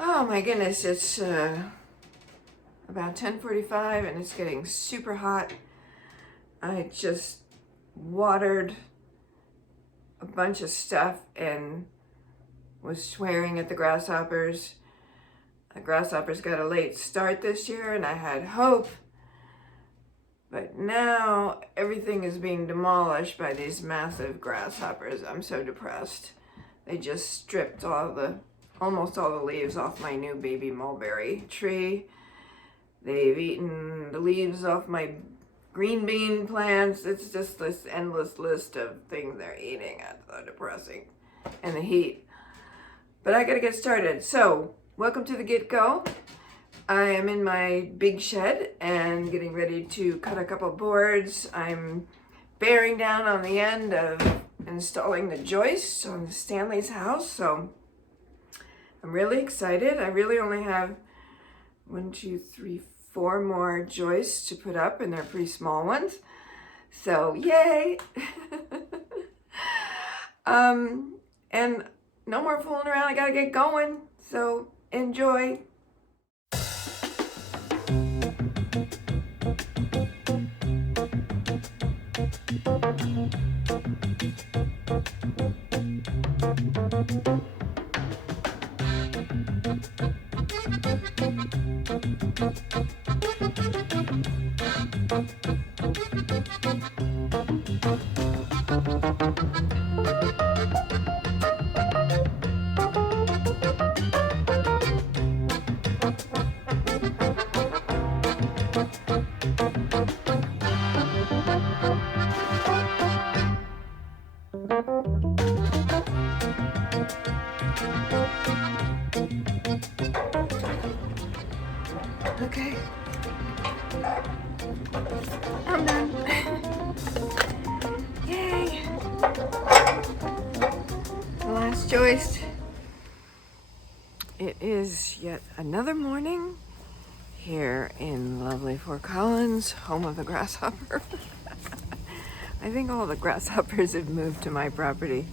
Oh my goodness, it's about 10:45 and it's getting super hot. I just watered a bunch of stuff and was swearing at the grasshoppers. The grasshoppers got a late start this year and I had hope. But now everything is being demolished by these massive grasshoppers. I'm so depressed. They just stripped almost all the leaves off my new baby mulberry tree. They've eaten the leaves off my green bean plants. It's just this endless list of things they're eating. It's so depressing. And the heat. But I gotta get started. So, welcome to the Git Go. I am in my big shed and getting ready to cut a couple boards. I'm bearing down on the end of installing the joists on Stanley's house, so I'm really excited. I really only have 4 more joists to put up, and they're pretty small ones. So yay! And no more fooling around. I gotta get going. So enjoy. Okay, I'm done. Yay! The last joist. It is yet another morning here in lovely Fort Collins, home of the grasshopper. I think all the grasshoppers have moved to my property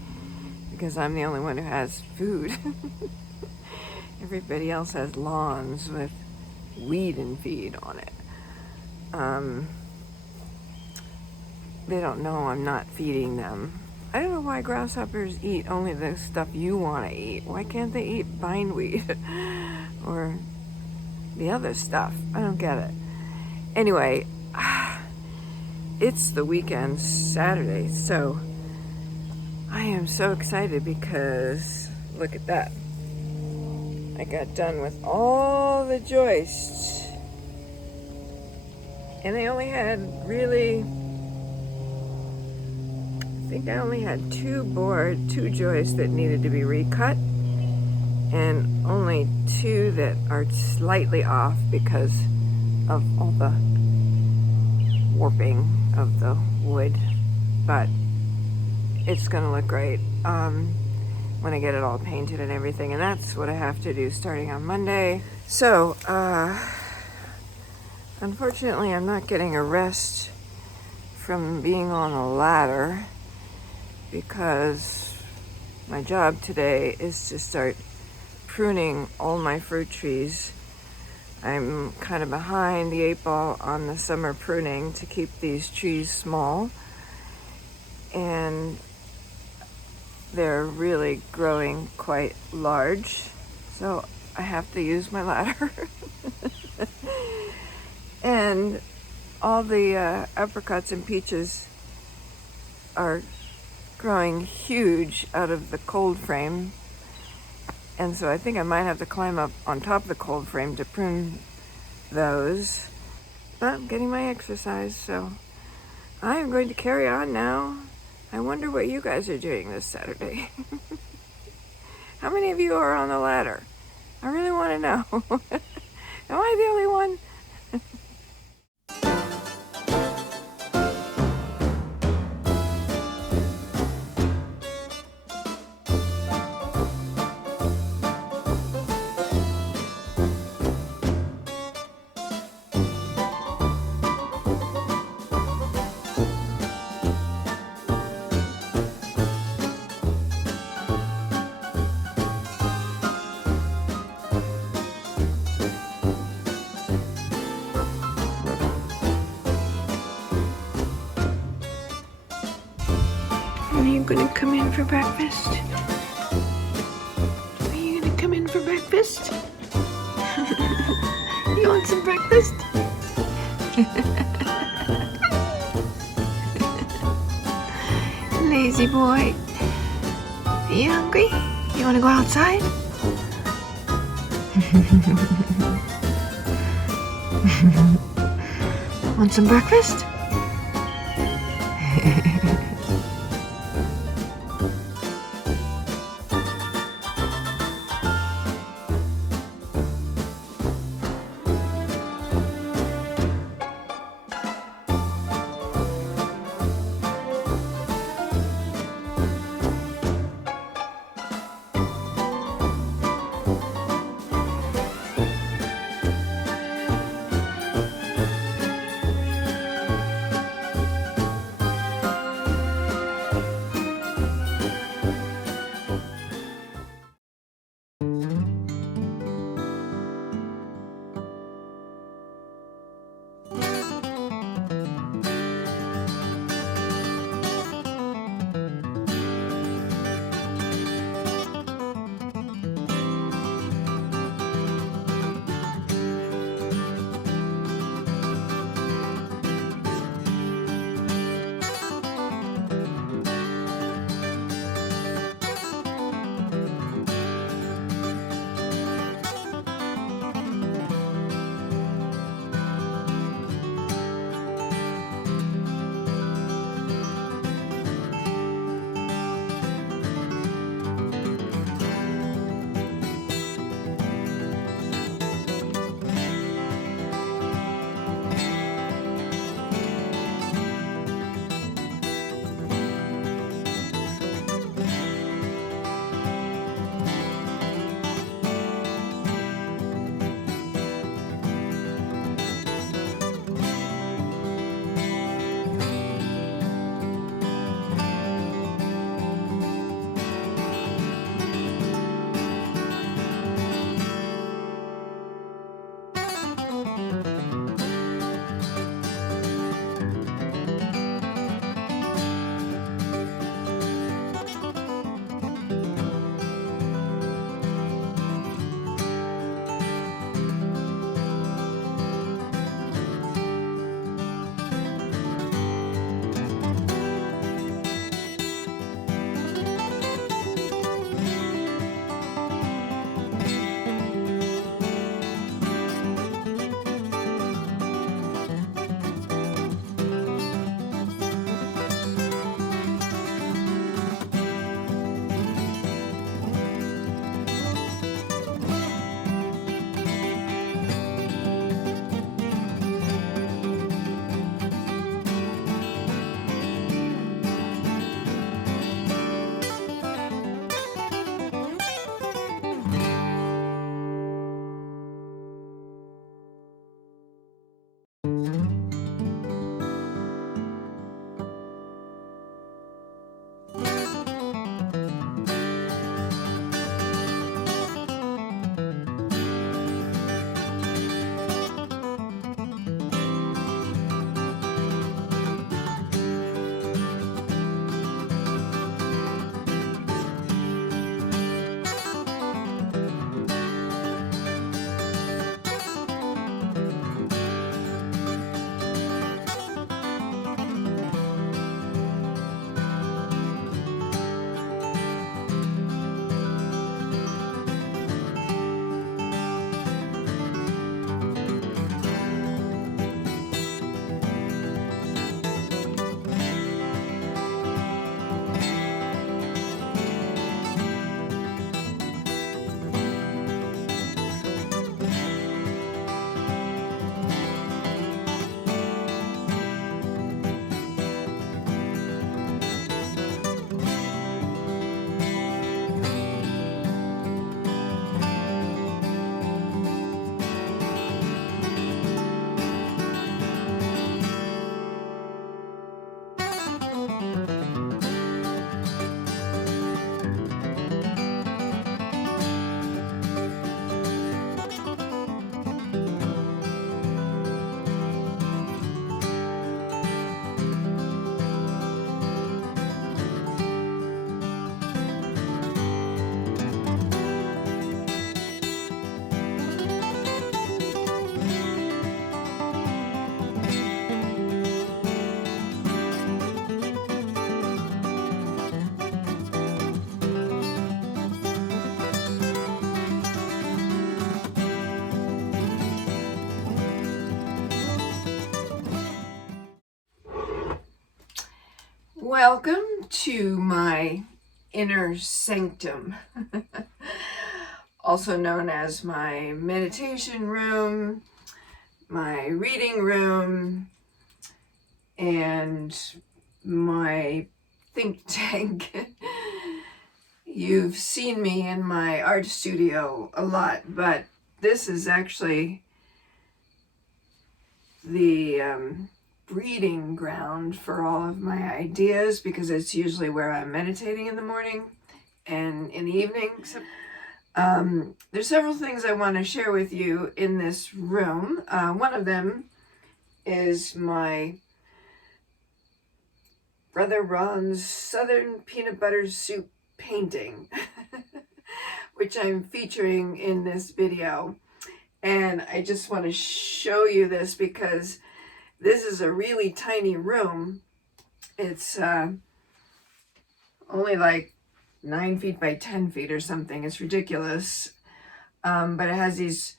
because I'm the only one who has food. Everybody else has lawns with weed and feed on it. They don't know I'm not feeding them. I don't know why grasshoppers eat only the stuff you want to eat. Why can't they eat bindweed or the other stuff? I don't get it. Anyway, it's the weekend, Saturday, so I am so excited because look at that. I got done with all the joists, and I only had I think I only had 2 joists that needed to be recut, and only 2 that are slightly off because of all the warping of the wood, but it's gonna look great when I get it all painted and everything, and that's what I have to do starting on Monday. So unfortunately I'm not getting a rest from being on a ladder because my job today is to start pruning all my fruit trees. I'm kind of behind the 8 ball on the summer pruning to keep these trees small, and they're really growing quite large, so I have to use my ladder. And all the apricots and peaches are growing huge out of the cold frame, and so I think I might have to climb up on top of the cold frame to prune those. But I'm getting my exercise, so I am going to carry on now. I wonder what you guys are doing this Saturday. How many of you are on the ladder? I really want to know. Am I the only one? gonna come in for breakfast? Are you gonna come in for breakfast? You want some breakfast? Lazy boy. Are you hungry? You wanna go outside? Want some breakfast? Welcome to my inner sanctum, also known as my meditation room, my reading room, and my think tank. You've seen me in my art studio a lot, but this is actually the breeding ground for all of my ideas, because it's usually where I'm meditating in the morning and in the evening. There's several things I want to share with you in this room. One of them is my brother Ron's Southern Peanut Butter Soup painting, which I'm featuring in this video. And I just want to show you this because this is a really tiny room. It's only like 9 feet by 10 feet or something. It's ridiculous. But it has these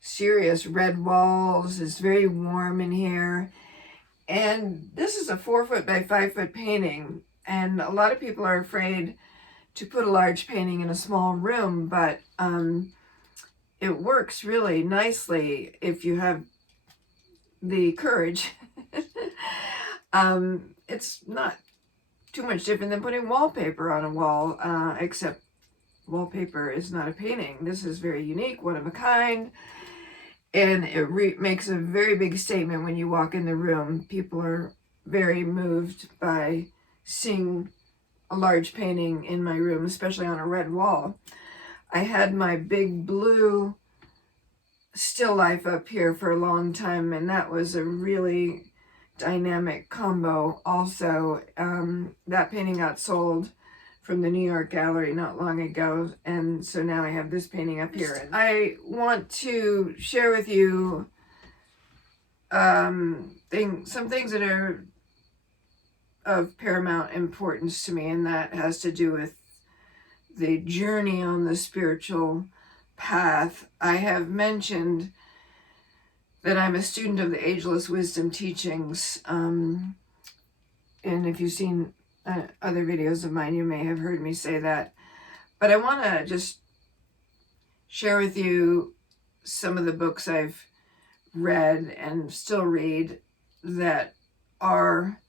serious red walls. It's very warm in here. And this is a 4 foot by 5 foot painting. And a lot of people are afraid to put a large painting in a small room, but it works really nicely if you have the courage. It's not too much different than putting wallpaper on a wall, except wallpaper is not a painting. This is very unique, one of a kind, and it makes a very big statement when you walk in the room. People are very moved by seeing a large painting in my room, especially on a red wall. I had my big blue still life up here for a long time, and that was a really dynamic combo also. That painting got sold from the New York gallery not long ago, and so now I have this painting up here. I want to share with you some things that are of paramount importance to me, and that has to do with the journey on the spiritual path. I have mentioned that I'm a student of the Ageless Wisdom Teachings, and if you've seen other videos of mine, you may have heard me say that. But I want to just share with you some of the books I've read and still read that are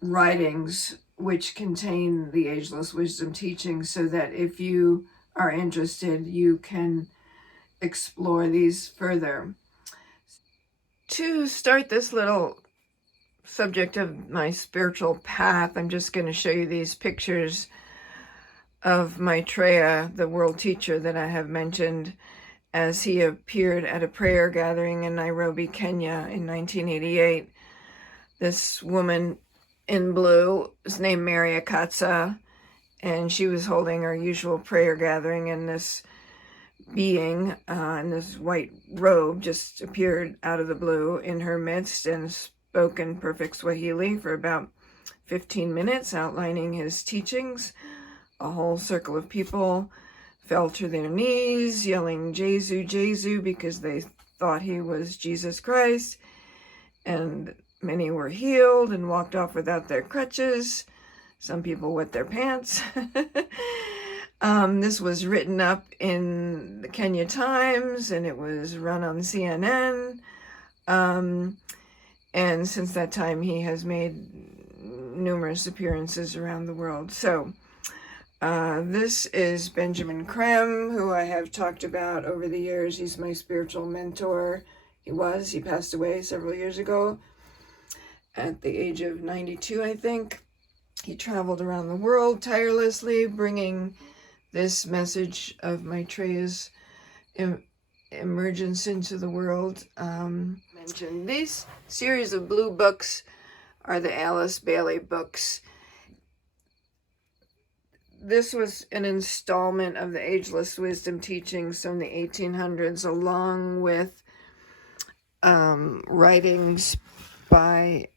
writings which contain the Ageless Wisdom Teachings, so that if you are interested, you can explore these further. To start this little subject of my spiritual path, I'm just going to show you these pictures of Maitreya, the world teacher that I have mentioned, as he appeared at a prayer gathering in Nairobi, Kenya in 1988. This woman in blue is named Mary Akatsa, and she was holding her usual prayer gathering, and this being in this white robe just appeared out of the blue in her midst and spoke in perfect Swahili for about 15 minutes, outlining his teachings. A whole circle of people fell to their knees, yelling "Jesu, Jesu," because they thought he was Jesus Christ, and many were healed and walked off without their crutches. Some people wet their pants. This was written up in the Kenya Times, and it was run on CNN. And since that time, he has made numerous appearances around the world. So this is Benjamin Krem, who I have talked about over the years. He's my spiritual mentor. He passed away several years ago at the age of 92, I think. He traveled around the world tirelessly, bringing this message of Maitreya's emergence into the world. Mentioned these series of blue books are the Alice Bailey books. This was an installment of the Ageless Wisdom Teachings from the 1800s, along with writings by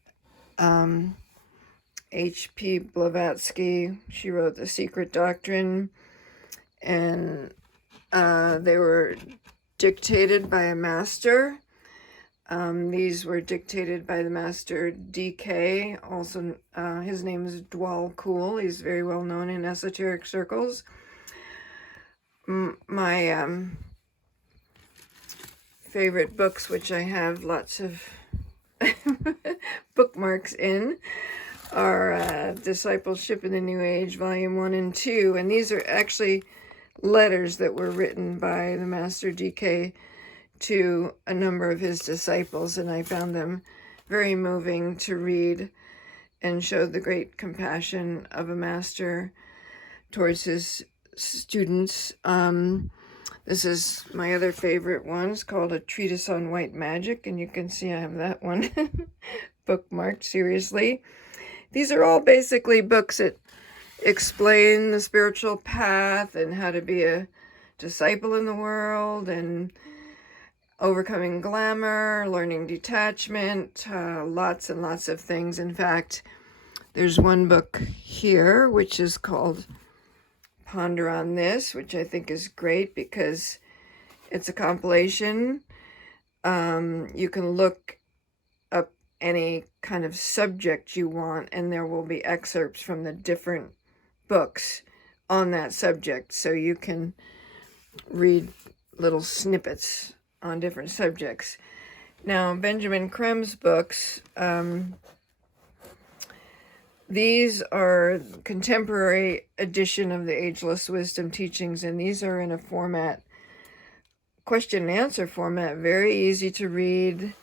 H.P. Blavatsky. She wrote The Secret Doctrine, and they were dictated by a master. These were dictated by the master DK. Also, his name is Dwal Cool. He's very well known in esoteric circles. My favorite books, which I have lots of bookmarks in, are Discipleship in the New Age, Volume 1 and 2. And these are actually letters that were written by the Master DK to a number of his disciples. And I found them very moving to read and showed the great compassion of a master towards his students. This is my other favorite one. It's called A Treatise on White Magic, and you can see I have that one bookmarked seriously. These are all basically books that explain the spiritual path and how to be a disciple in the world and overcoming glamour, learning detachment, lots and lots of things. In fact, there's one book here which is called Ponder on This, which I think is great because it's a compilation. You can look up any kind of subject you want, and there will be excerpts from the different books on that subject, so you can read little snippets on different subjects. Now, Benjamin Krem's books, these are contemporary edition of the Ageless Wisdom Teachings, and these are in a format, question and answer format, very easy to read.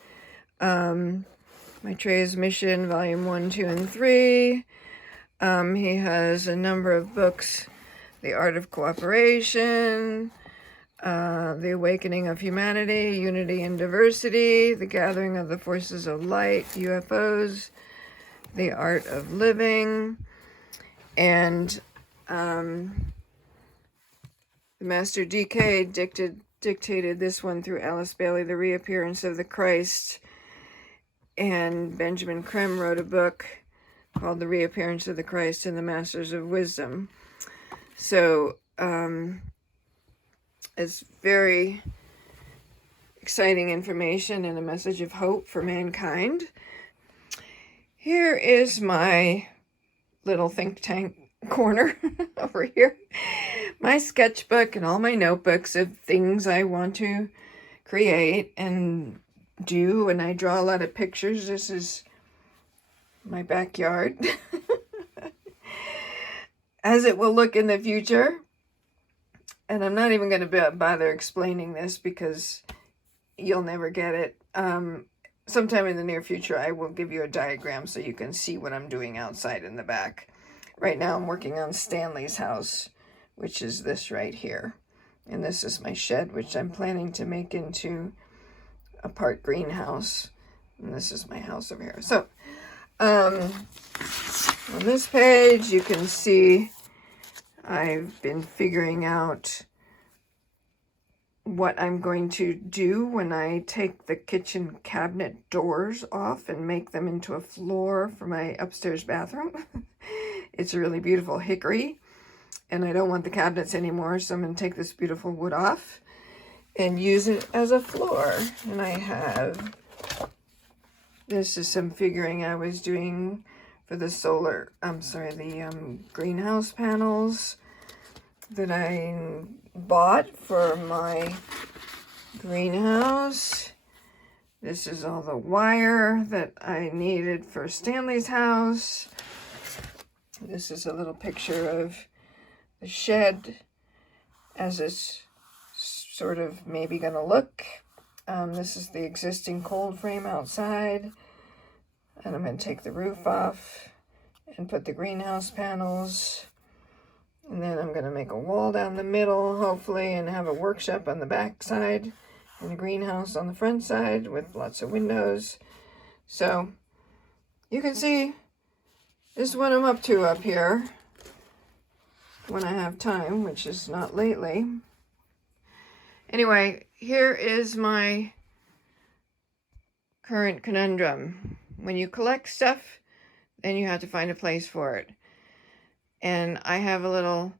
Maitreya's Mission, Volume 1, 2, and 3. He has a number of books, The Art of Cooperation, The Awakening of Humanity, Unity and Diversity, The Gathering of the Forces of Light, UFOs, The Art of Living, and the Master DK dictated this one through Alice Bailey, The Reappearance of the Christ, and Benjamin Krem wrote a book called The Reappearance of the Christ and the Masters of Wisdom. So it's very exciting information and a message of hope for mankind. Here is my little think tank corner over here. My sketchbook and all my notebooks of things I want to create and do, and I draw a lot of pictures. This is my backyard. As it will look in the future. And I'm not even going to bother explaining this because you'll never get it. Sometime in the near future, I will give you a diagram so you can see what I'm doing outside in the back. Right now, I'm working on Stanley's house, which is this right here. And this is my shed, which I'm planning to make into a part greenhouse. And this is my house over here. So, on this page, you can see I've been figuring out what I'm going to do when I take the kitchen cabinet doors off and make them into a floor for my upstairs bathroom. It's a really beautiful hickory, and I don't want the cabinets anymore, so I'm going to take this beautiful wood off and use it as a floor. And I have, this is some figuring I was doing for the greenhouse panels that I bought for my greenhouse. This is all the wire that I needed for Stanley's house. This is a little picture of the shed as it's sort of maybe going to look. This is the existing cold frame outside. And I'm going to take the roof off and put the greenhouse panels. And then I'm going to make a wall down the middle, hopefully, and have a workshop on the back side and a greenhouse on the front side with lots of windows. So you can see this is what I'm up to up here when I have time, which is not lately. Anyway, here is my current conundrum. When you collect stuff, then you have to find a place for it. And I have a little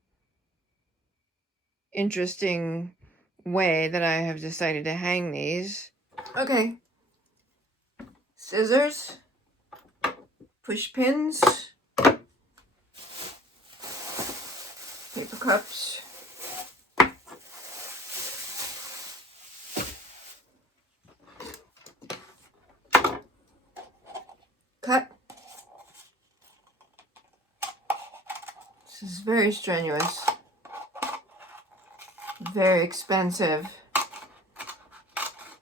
interesting way that I have decided to hang these. Okay, scissors, push pins, paper cups, cut. This is very strenuous, very expensive,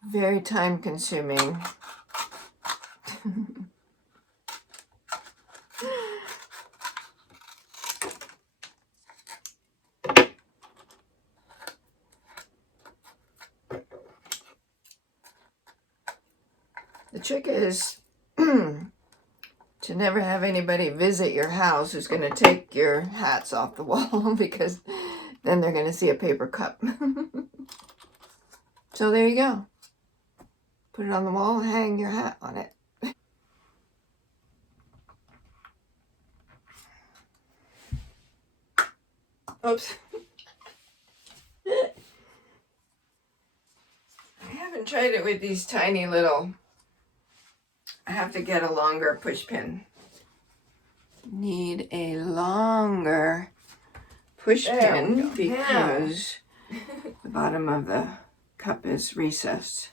very time consuming. The trick is to never have anybody visit your house who's going to take your hats off the wall, because then they're going to see a paper cup. So there you go. Put it on the wall and hang your hat on it. Oops. I haven't tried it with these tiny little... I have to get a longer push pin. Need a longer push pin because the bottom of the cup is recessed.